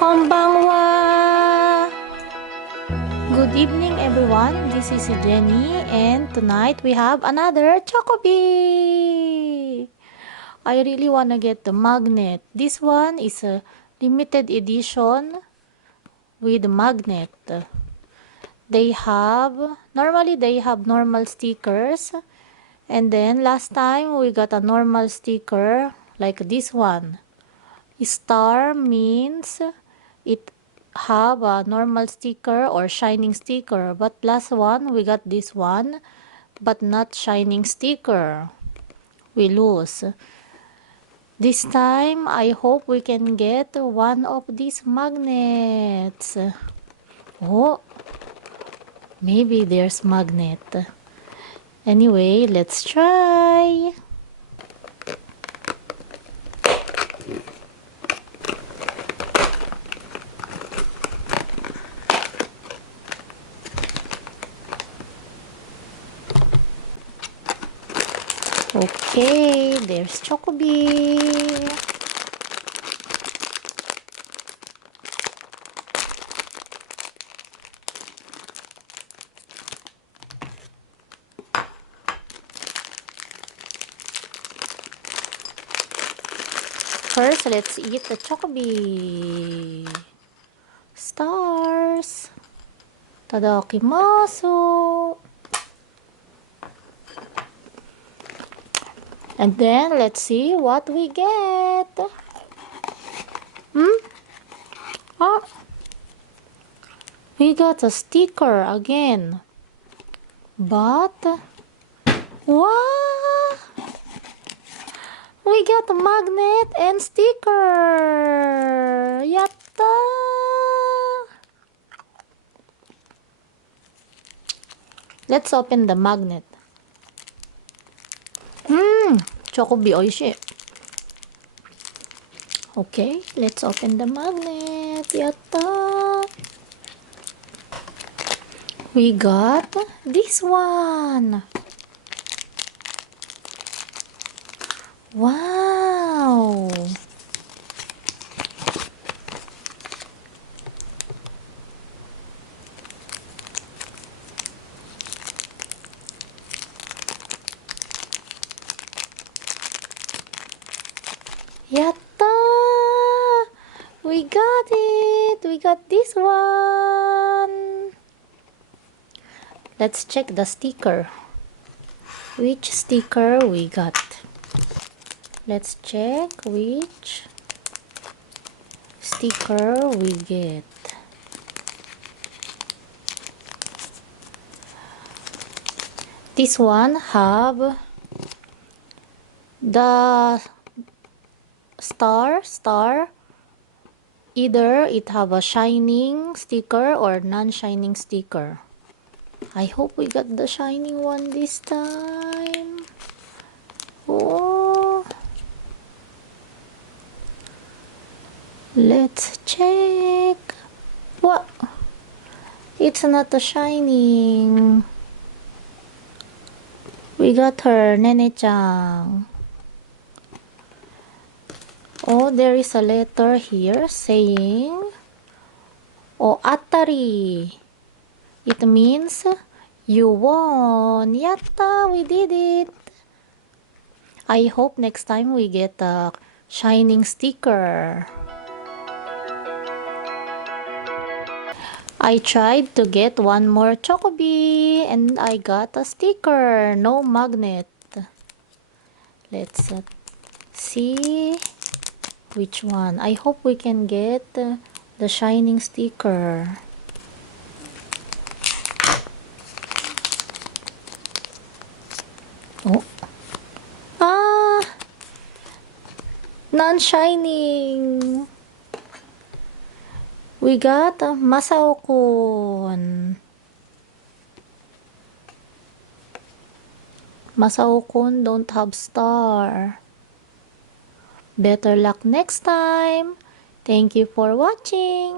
Konbanwa! Good evening everyone, this is Jenny and tonight we have another Chocobi! I really wanna get the magnet. This one is a limited edition with magnet. Normally they have normal stickers, and then last time we got a normal sticker like this one. Star means it have a normal sticker or shining sticker, but last one we got this one but not shining sticker. We lose. This time I hope we can get one of these magnets. Oh, maybe there's magnet. Anyway, let's try. Okay, there's Chocobi. First, let's eat the Chocobi. Stars. Tadakimasu. And then, let's see what we get. We got a sticker again. But, wow! We got a magnet and sticker. Yatta! Let's open the magnet. Chocobi oishi. Okay, let's open the magnet. Yatta! We got this one. Wow! Yatta! We got it! We got this one! Let's check the sticker. Which sticker we got? Let's check which sticker we get. This one have the star. Either it have a shining sticker or non-shining sticker. I hope we got the shining one this time. Oh, let's check. What? It's not a shining. We got her, Nene-chan. Oh, there is a letter here saying "O Atari." It means you won. Yatta, we did it. I hope next time we get a shining sticker. I tried to get one more Chocobi and I got a sticker, no magnet. Let's see which one. I hope we can get the shining sticker. Oh. Non-shining. We got Masao-kun. Masao-kun don't have star. Better luck next time. Thank you for watching.